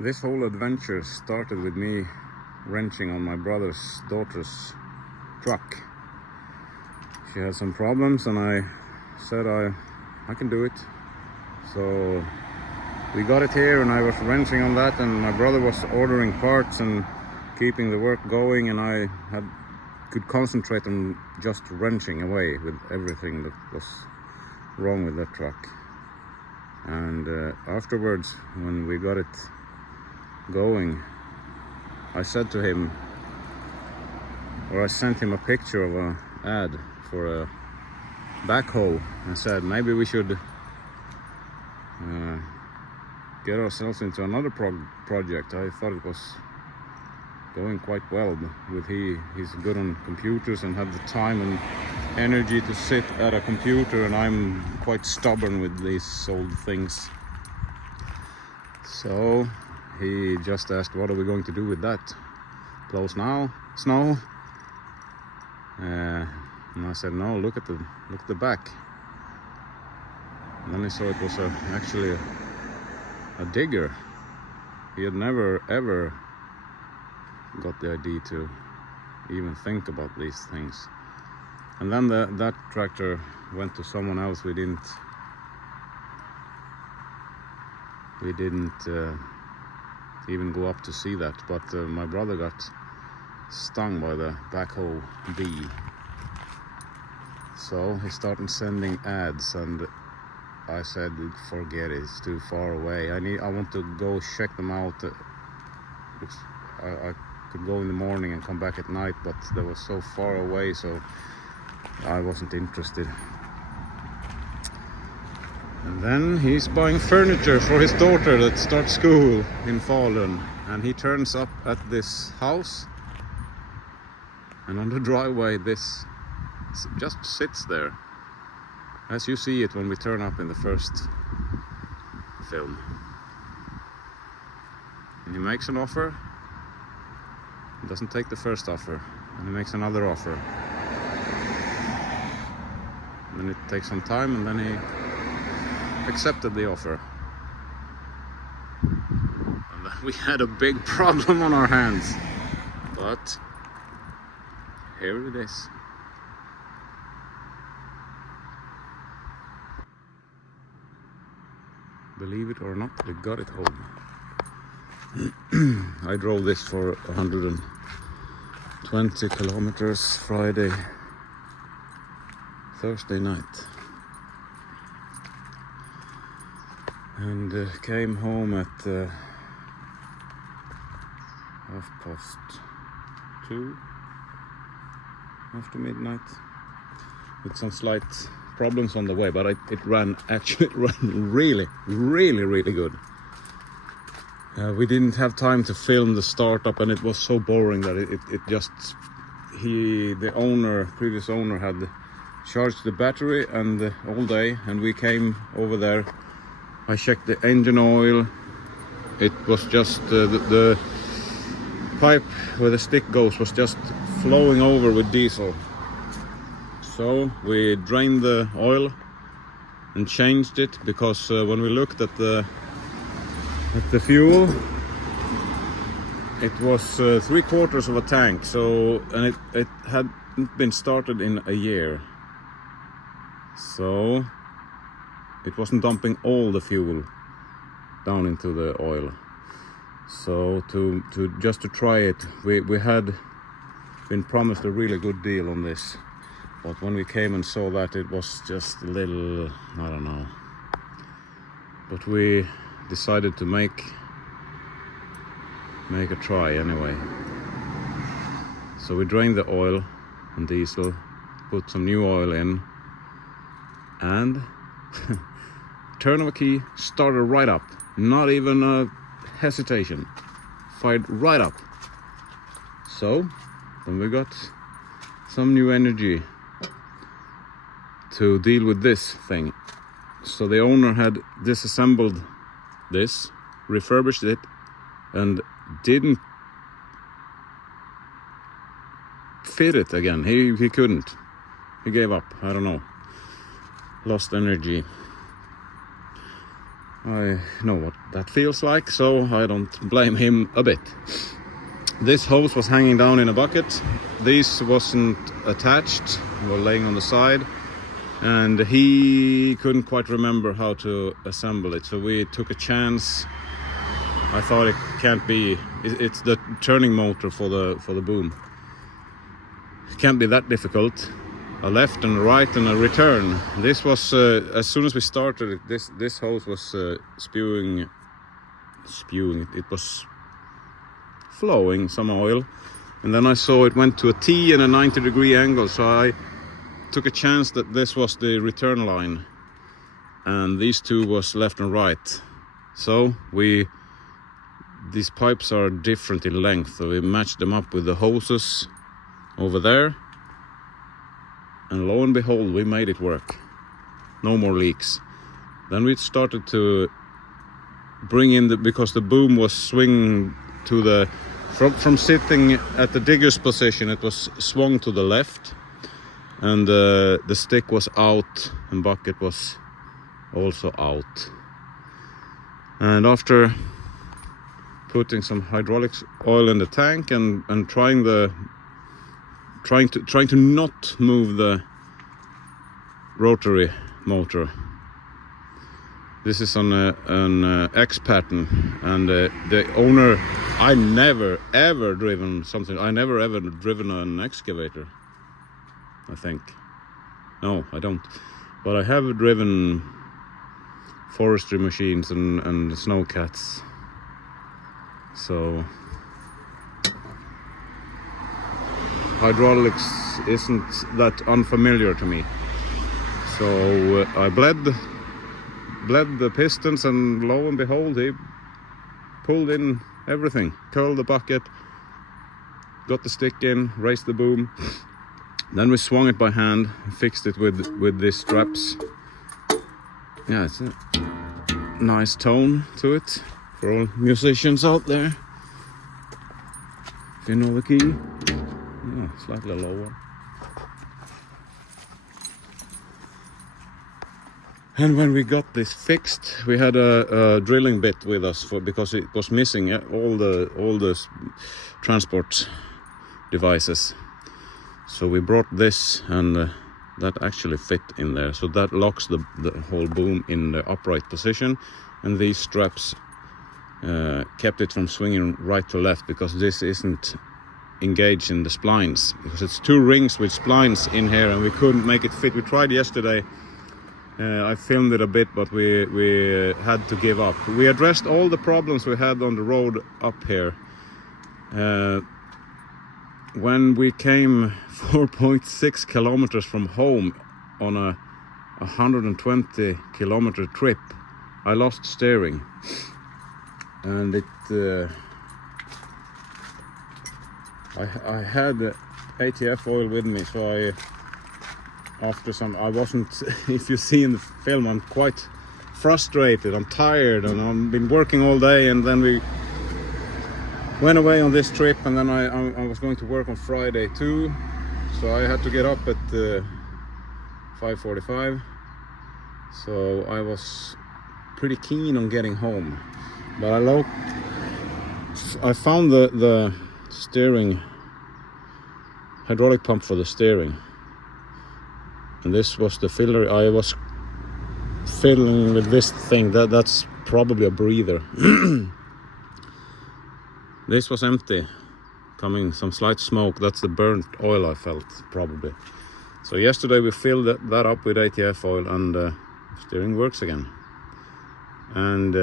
This whole adventure started with me wrenching on my brother's daughter's truck. She had some problems and I said I can do it. So we got it here and I was wrenching on that, and my brother was ordering parts and keeping the work going, and I could concentrate on just wrenching away with everything that was wrong with that truck. And afterwards, when we got it going, I said to him, or I sent him a picture of an ad for a backhoe and said maybe we should get ourselves into another project. I thought it was going quite well. He's good on computers and had the time and energy to sit at a computer, and I'm quite stubborn with these old things. So he just asked, what are we going to do with that? Plow snow? And I said, no, look at the back. And then I saw it was actually a digger. He had never ever got the idea to even think about these things. And then that tractor went to someone else. We didn't even go up to see that, but my brother got stung by the backhoe bee. So he started sending ads, and I said, forget it, it's too far away. I want to go check them out. I could go in the morning and come back at night, but they were so far away, so I wasn't interested. And then he's buying furniture for his daughter that starts school in Falun, and he turns up at this house, and on the driveway this just sits there, as you see it when we turn up in the first film. And he makes an offer. He doesn't take the first offer, and he makes another offer. And then it takes some time, and then he accepted the offer. And then we had a big problem on our hands. But here it is. Believe it or not, we got it home. I drove this for 120 kilometers Thursday night, and came home at 2:30 after midnight, with some slight problems on the way, but it ran really good. We didn't have time to film the startup, and it was so boring that it just, the previous owner had charged the battery and all day, and we came over there. I checked the engine oil. It was just the pipe where the stick goes was just flowing over with diesel. So we drained the oil and changed it, because when we looked at the fuel, it was 3/4 of a tank. So, and it hadn't been started in a year, so it wasn't dumping all the fuel down into the oil. So to try it, we had been promised a really good deal on this, but when we came and saw that, it was just a little, I don't know. But we decided to make a try anyway. So we drained the oil and diesel, put some new oil in, and turn of a key, started right up. Not even a hesitation. Fired right up. So then we got some new energy to deal with this thing. So the owner had disassembled this, refurbished it, and didn't fit it again. He couldn't. He gave up. I don't know. Lost energy. I know what that feels like, so I don't blame him a bit. This hose was hanging down in a bucket. This wasn't attached, we were laying on the side, and he couldn't quite remember how to assemble it, so we took a chance. I thought it can't be, it's the turning motor for the boom. It can't be that difficult. A left and a right and a return. This was as soon as we started it, this hose was spewing. It was flowing some oil, and then I saw it went to a T and a 90-degree angle, so I took a chance that this was the return line, and these two was left and right. So these pipes are different in length, so we matched them up with the hoses over there. And lo and behold, we made it work. No more leaks. Then we started to bring in because the boom was swinging to the from sitting at the digger's position, it was swung to the left, and the stick was out and bucket was also out. And after putting some hydraulics oil in the tank and trying to not move the rotary motor. This is on an X pattern, and the owner, I never ever driven something. I never ever driven an excavator, I think. No, I don't. But I have driven forestry machines and snowcats. So hydraulics isn't that unfamiliar to me. So I bled the pistons, and lo and behold, he pulled in everything, curled the bucket, got the stick in, raised the boom. Then we swung it by hand, fixed it with these straps. Yeah, it's a nice tone to it for all musicians out there. If you know the key. Yeah, slightly lower. And when we got this fixed, we had a drilling bit with us because it was missing all the transport devices. So we brought this, and that actually fit in there. So that locks the whole boom in the upright position, and these straps kept it from swinging right to left, because this isn't engaged in the splines, because it's two rings with splines in here, and we couldn't make it fit. We tried yesterday. I filmed it a bit, but we had to give up. We addressed all the problems we had on the road up here. When we came 4.6 kilometers from home on a 120 kilometer trip, I lost steering, and I had ATF oil with me, so I wasn't, if you see in the film, I'm quite frustrated, I'm tired, and I've been working all day, and then we went away on this trip, and then I was going to work on Friday too, so I had to get up at 5:45, so I was pretty keen on getting home, but I found the steering hydraulic pump for the steering. And this was the filler. I was fiddling with this thing. That's probably a breather. This was empty. Coming some slight smoke. That's the burnt oil I felt, probably. So yesterday we filled that up with ATF oil, and steering works again. And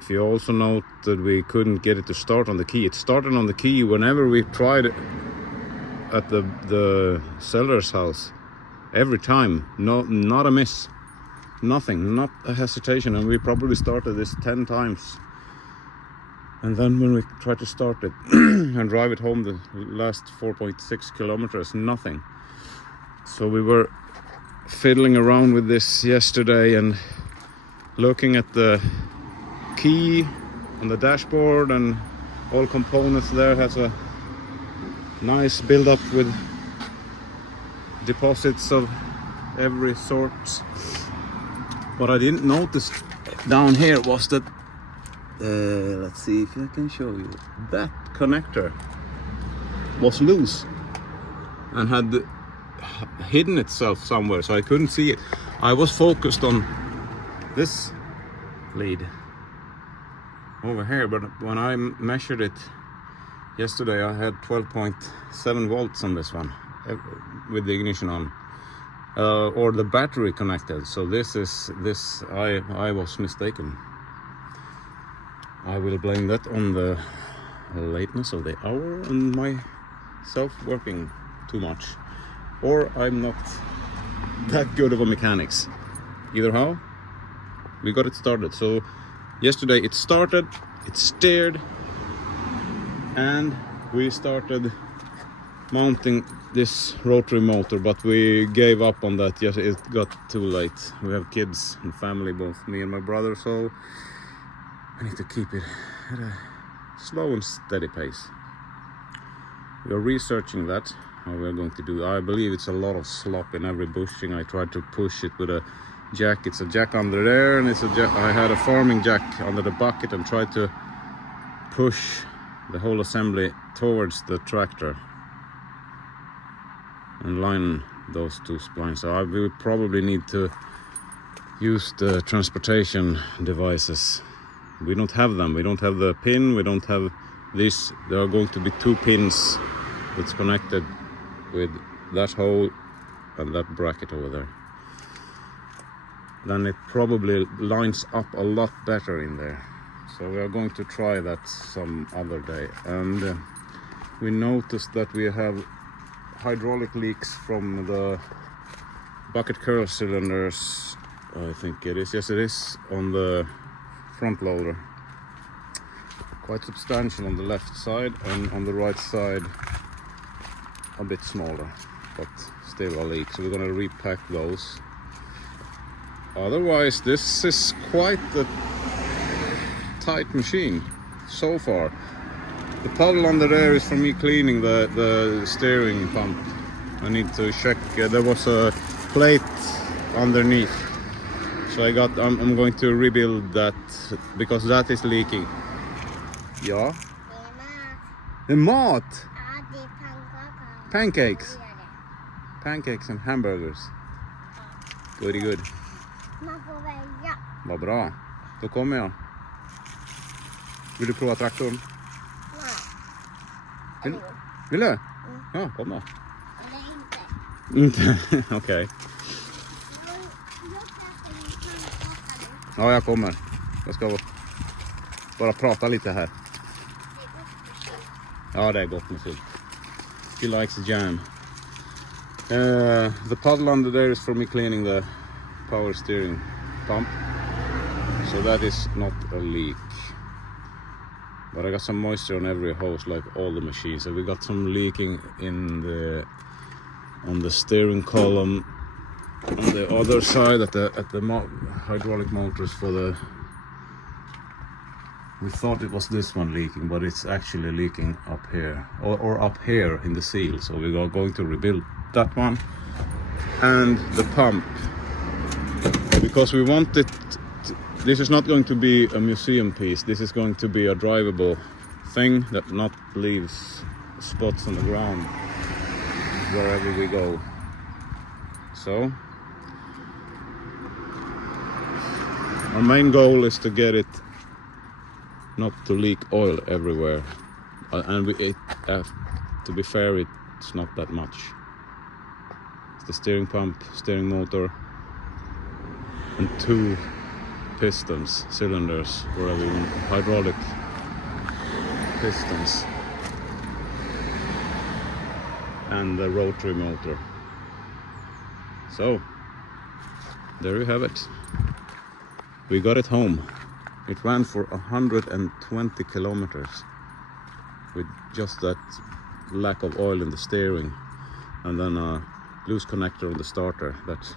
if you also note that we couldn't get it to start on the key. It started on the key whenever we tried it at the seller's house. Every time, not a miss, nothing, not a hesitation, and we probably started this 10 times. And then when we tried to start it and drive it home the last 4.6 kilometers, nothing. So we were fiddling around with this yesterday and looking at the key on the dashboard, and all components there has a nice build up with deposits of every sort, but I didn't notice down here was that, let's see if I can show you, that connector was loose and had hidden itself somewhere, so I couldn't see it. I was focused on this lead over here, but when I measured it yesterday, I had 12.7 volts on this one with the ignition on, or the battery connected. So I was mistaken. I will blame that on the lateness of the hour and myself working too much, or I'm not that good of a mechanics. Either how, we got it started. So yesterday it started, it steered, and we started mounting this rotary motor, but we gave up on that. Yes, it got too late. We have kids and family, both me and my brother, so I need to keep it at a slow and steady pace. We are researching that, how we are going to do. I believe it's a lot of slop in every bushing. I tried to push it with a jack. It's a jack under there, and it's a jack. I had a farming jack under the bucket and tried to push the whole assembly towards the tractor and line those two splines. So we will probably need to use the transportation devices. We don't have them. We don't have the pin. We don't have this. There are going to be two pins that's connected with that hole and that bracket over there. Then it probably lines up a lot better in there. So we are going to try that some other day. And we noticed that we have hydraulic leaks from the bucket curl cylinders. I think it is. Yes, it is, on the front loader. Quite substantial on the left side, and on the right side a bit smaller, but still a leak. So we're going to repack those. Otherwise, this is quite a tight machine so far. The puddle under there is for me cleaning the steering pump. I need to check. There was a plate underneath, so I'm going to rebuild that because that is leaking. Ja. Det är mat. Ja, det är pannkakor. Pancakes. Pancakes and hamburgers. Goody good. Man får välja. Vad bra. Då kommer jag. Vill du prova traktorn? Nej. Vill du? Ja, kom då. Eller inte. Inte? Okej. Ja, jag kommer. Jag ska bara prata lite här. Ja, det är gott med sylt. She likes jam. The puddle under there is for me cleaning the power steering pump. So that is not a leak. But I got some moisture on every hose, like all the machines. So we got some leaking on the steering column on the other side at the hydraulic motors for the. We thought it was this one leaking, but it's actually leaking up here, or up here in the seal. So we are going to rebuild that one and the pump, because we want it. This is not going to be a museum piece. This is going to be a drivable thing that not leaves spots on the ground wherever we go. So our main goal is to get it not to leak oil everywhere, and to be fair, it's not that much. It's the steering pump, steering motor, and two pistons, cylinders, wherever you want, hydraulic pistons, and the rotary motor. So there you have it. We got it home. It ran for 120 kilometers with just that lack of oil in the steering, and then a loose connector on the starter that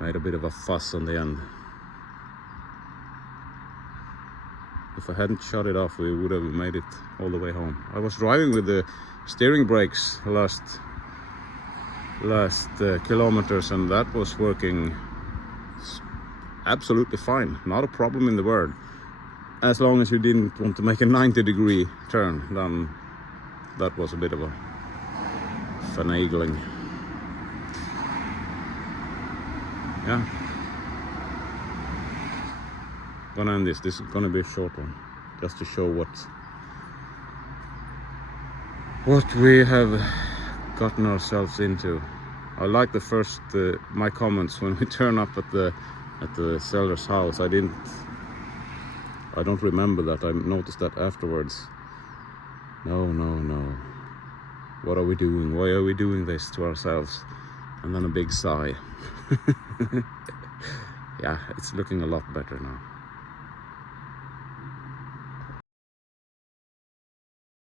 made a bit of a fuss on the end. If I hadn't shut it off, we would have made it all the way home. I was driving with the steering brakes last kilometers, and that was working absolutely fine, not a problem in the world. As long as you didn't want to make a 90-degree turn, then that was a bit of a finagling. Yeah. Gonna end this. This is gonna be a short one, just to show what we have gotten ourselves into. I like the first my comments when we turn up at the seller's house. I don't remember that. I noticed that afterwards. No. What are we doing? Why are we doing this to ourselves? And then a big sigh. Yeah, it's looking a lot better now.